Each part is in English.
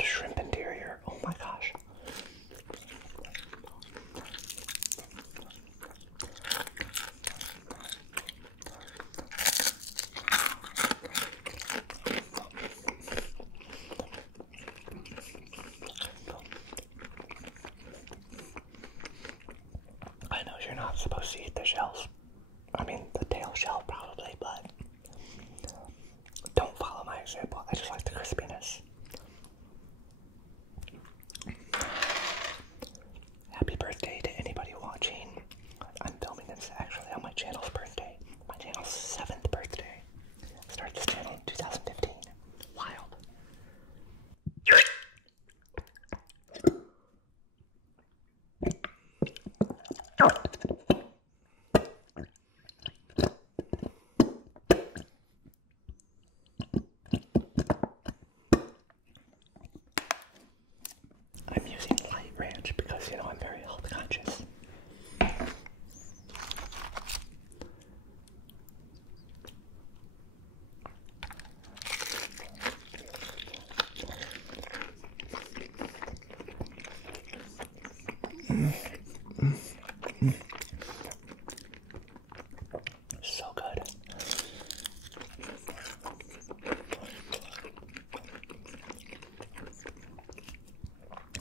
grilled shrimp interior. Oh my gosh. I know you're not supposed to eat the shells. I mean, the tail shell probably, but don't follow my example. I just like the crispiness. Happy birthday to anybody watching. I'm filming this actually on my channel's birthday. My channel's 7th birthday. I started this channel in 2015. Wild. I'm using light ranch because, you know, I'm very health conscious. So good.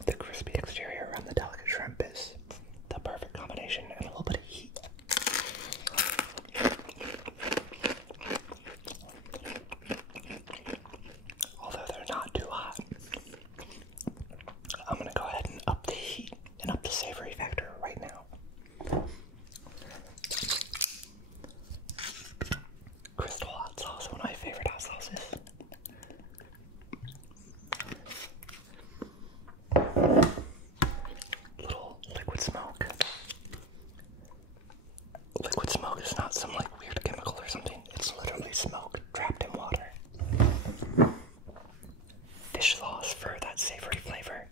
The crispy exterior around the delicate shrimp is the perfect combination, and a little bit of heat. Although they're not too hot, I'm gonna go ahead and up the heat and up the savory factor right now. Crystal hot sauce, one of my favorite hot sauces. Little liquid smoke. Liquid smoke is not some like weird chemical or something. It's literally smoke trapped in water. Fish sauce for that savory flavor.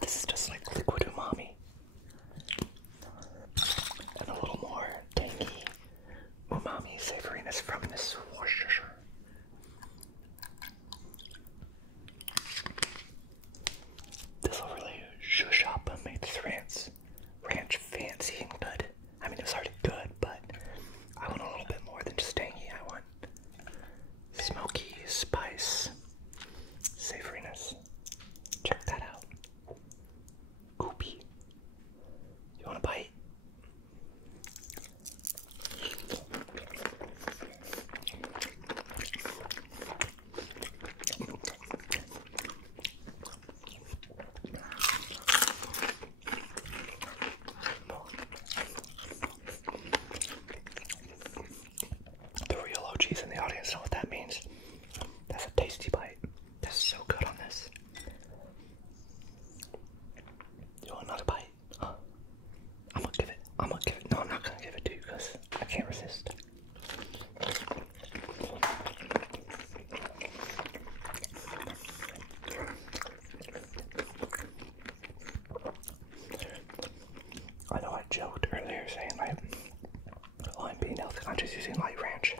This is just like liquid umami. And a little more tangy umami savoriness from this Worcestershire. This will really zhuzh up and make this ranch fancy and good. I mean, it was already good, but I want a little bit more than just tangy. I want smoky spice, savoriness. Check that out. Goopy. You want a bite? The real OGs in the audience know what that means. That's a tasty bite. That's so good on this. You want another bite? Huh? I'm gonna give it. No, I'm not gonna give it to you because I can't resist. I know I joked earlier saying I'm being health conscious using light ranch.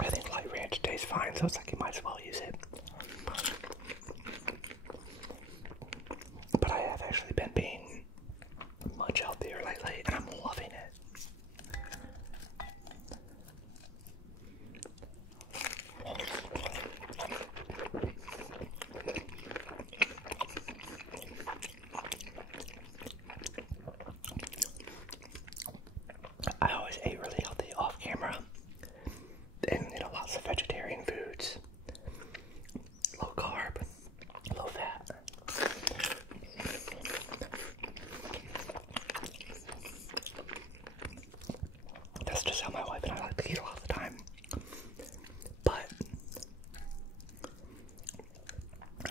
I think light ranch tastes fine, so it's like you might as well use it. But I have actually been being much healthier lately, and I'm loving it. I always ate really healthy off camera, and you know, lots of vegetarian foods, low carb, low fat. That's just how my wife and I like to eat a lot of the time. But,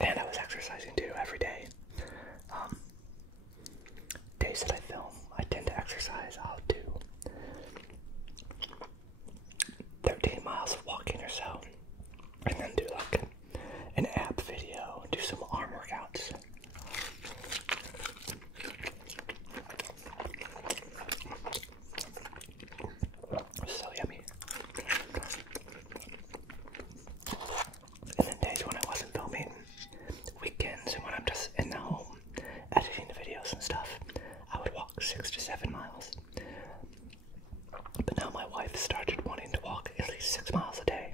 and I was exercising too every day. Days that I film, I tend to exercise. I'll do 13 miles of walking or so, and then do like an ab video, do some arm workouts. So yummy. 7 miles. But now my wife started wanting to walk at least 6 miles a day.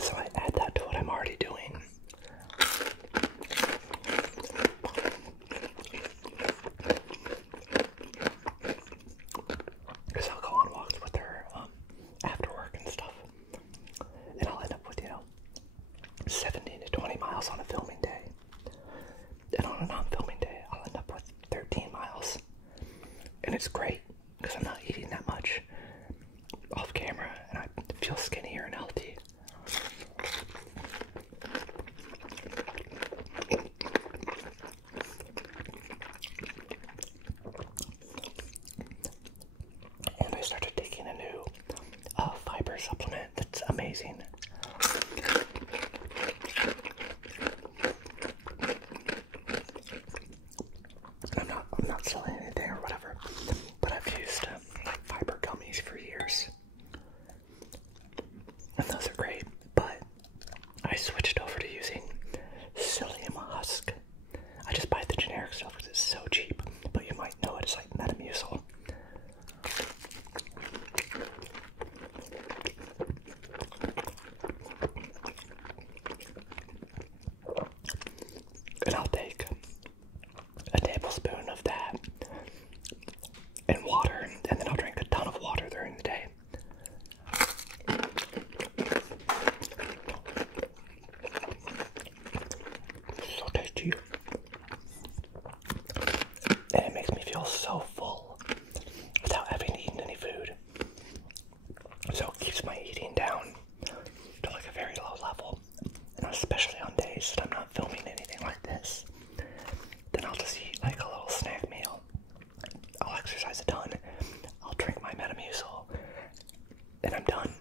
So I add that to what I'm already doing. Because I'll go on walks with her after work and stuff. And I'll end up with, 17 to 20 miles on a filming day. And on a non-filming day, I'll end up with 13 miles. And it's great because I'm not eating that much off camera and I feel skinnier and healthy. And I started taking a new fiber supplement that's amazing. I'm not selling anything or whatever, but I've used like fiber gummies for years. And those are great, but I switched over to using psyllium husk. I just buy the generic stuff because it's so cheap, but you might know it as like Metamucil. And I'll take a tablespoon of that and water, and then I'll drink a ton of water during the day. So tasty. And it makes me feel so full without having eaten any food. So it keeps my eating down to like a very low level. And especially on days that I'm not filming anything like this, then I'll just eat like a little snack meal. I'll exercise a ton. I'll drink my Metamucil. And I'm done.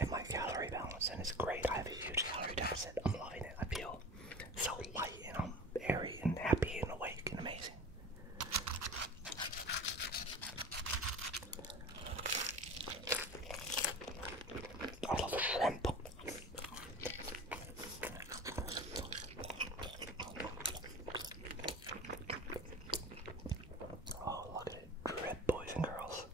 And my calorie balance, and it's great. I have a huge calorie deficit. I'm loving it. I feel so light and I'm airy and happy and awake and amazing. I love shrimp. Oh, look at it drip, boys and girls.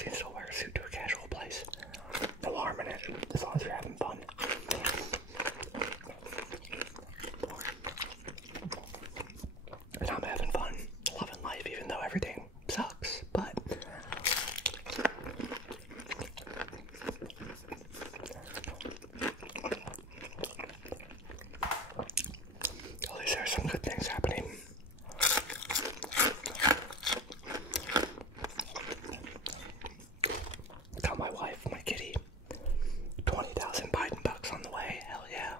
guess you can still wear a suit to a casual place. No harm in it, as long as you're having fun. And I'm having fun, loving life, even though everything sucks, but at least there's some good things happening. Got my wife, my kitty, 20,000 Biden bucks on the way. Hell yeah.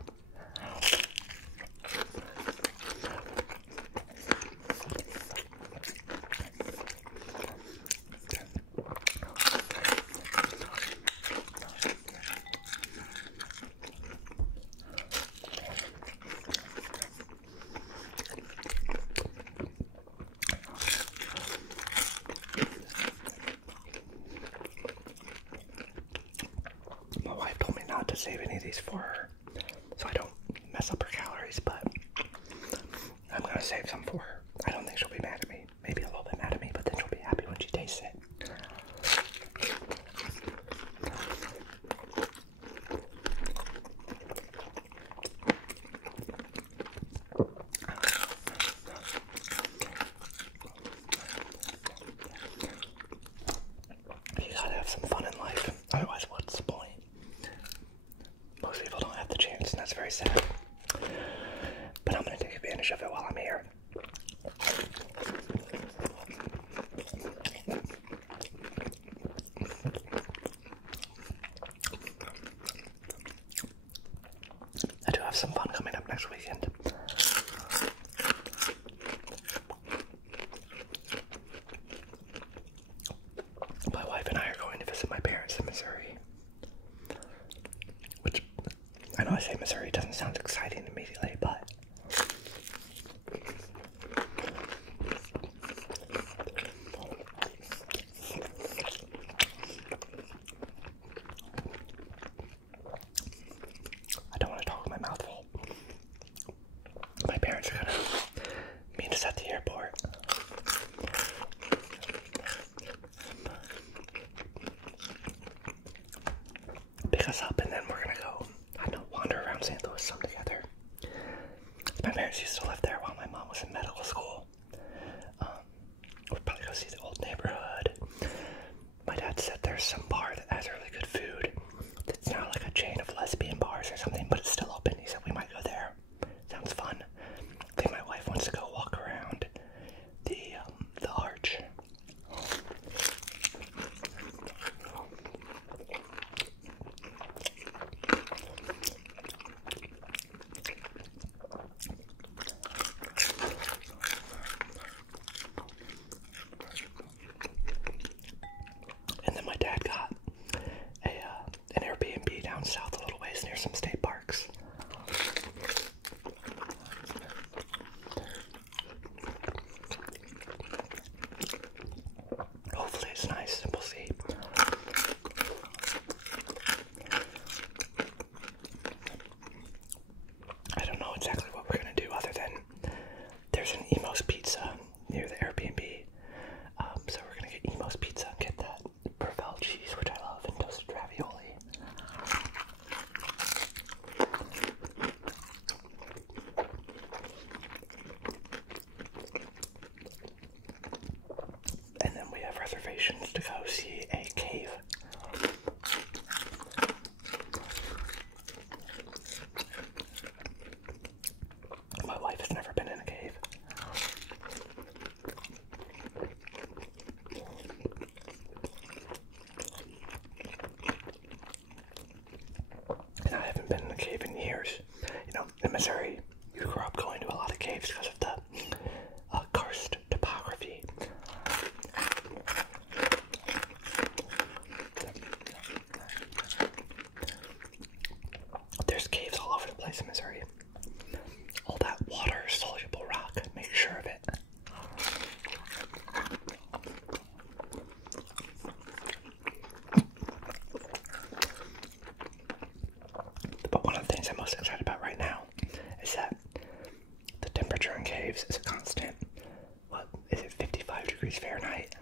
My wife told me not to save any of these for her, so I don't mess up her calories, but I'm gonna save some for her. I don't think she'll be mad at me. Maybe a little bit mad at me, but then she'll be happy when she tastes it. You gotta have some fun in life, otherwise what's the point? Most people don't have the chance, and that's very sad. But I'm gonna take advantage of it while I'm here. I do have some fun coming up next weekend. My wife and I are going to visit my parents in Missouri. Which, I know I say Missouri doesn't sound exciting immediately, but I don't want to talk with my mouth full. My parents are gonna meet us at the airport. Pick us up, and then we're gonna go, I don't know, wander around St. Louis some together. My parents used to live there while my mom was in medical school. We'll probably go see the old neighborhood. My dad said there's some bar that has really good food. It's not like a chain of lesbian bars or something, but it's still open. He said we might go there. Sounds fun. I think my wife wants to go walk around the arch. And then my dad got an Airbnb down south a little ways near some state parks. Hopefully it's nice, we'll see. I don't know exactly what we're gonna do other than there's an Emo's Pizza near the Airbnb. So we're gonna get Emo's Pizza and get that Provel cheese, which I love, and toasted ravioli. And then we have reservations to go see a cave. My wife has never been in a cave. And I haven't been in a cave in years. You know, in Missouri, you grew up going to a lot of caves because of the karst topography. There's caves all over the place in Missouri. All that water, soluble rock, make sure of it. But one of the things I'm most excited about right now is that the temperature in caves is a constant. What is it, 55 degrees Fahrenheit?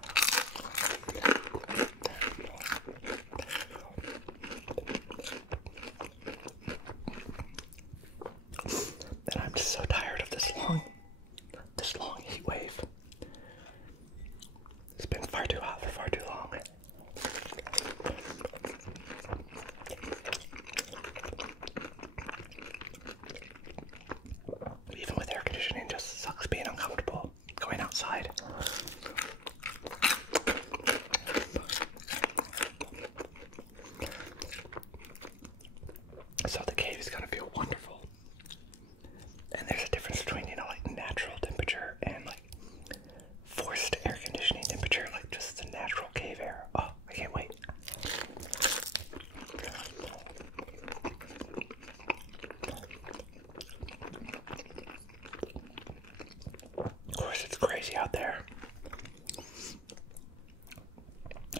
gosh, it's crazy out there.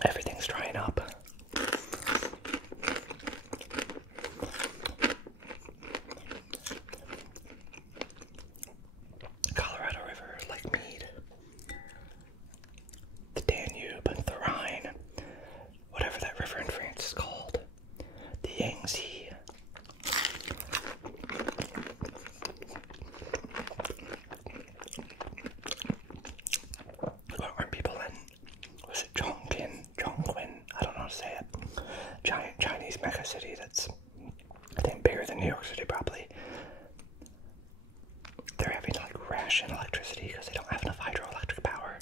Everything's drying up. Colorado River, Lake Mead, the Danube, the Rhine, whatever that river in France is called, the Yangtze. Aren't people in, was it Chongqing? I don't know how to say it. Giant Chinese mega city that's, I think, bigger than New York City probably. They're having to like ration electricity because they don't have enough hydroelectric power.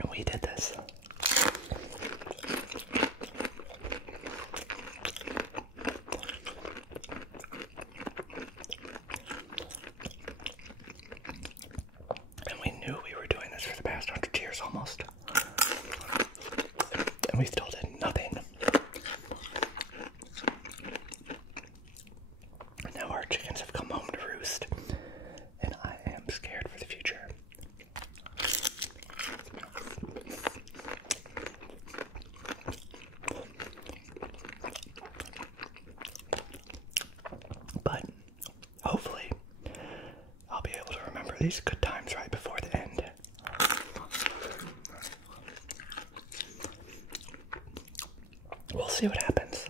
And we did this. And we knew we were doing this for the past 100 years almost. And we still did nothing. And now our chickens have come home to roost. And I am scared for the future. But hopefully I'll be able to remember these good times right before the end. We'll see what happens.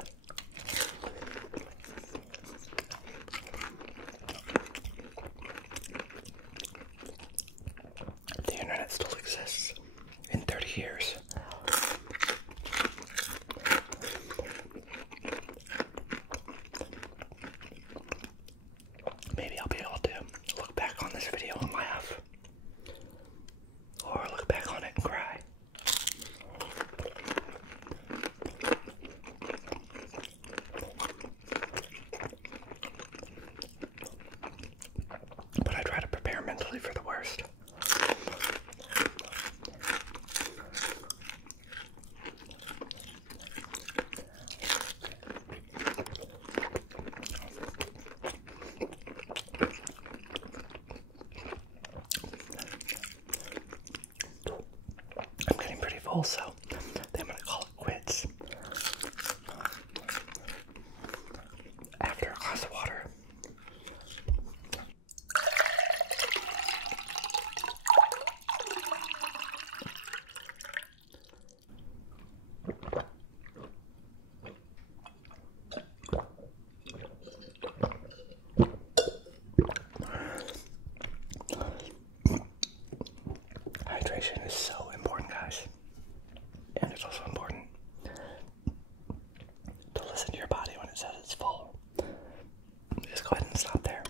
If the internet still exists in 30 years. Maybe I'll be able to look back on this video and laugh. Or look back on it and cry. But I try to prepare mentally for the worst. I'm getting pretty full, so I think I'm gonna call it quits. After a glass of water. Hydration is so important, guys. And it's also important to listen to your body when it says it's full. Just go ahead and stop there.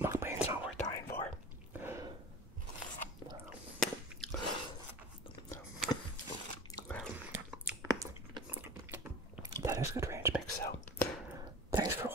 Mukbang's not worth dying for. That is good range mix, so thanks for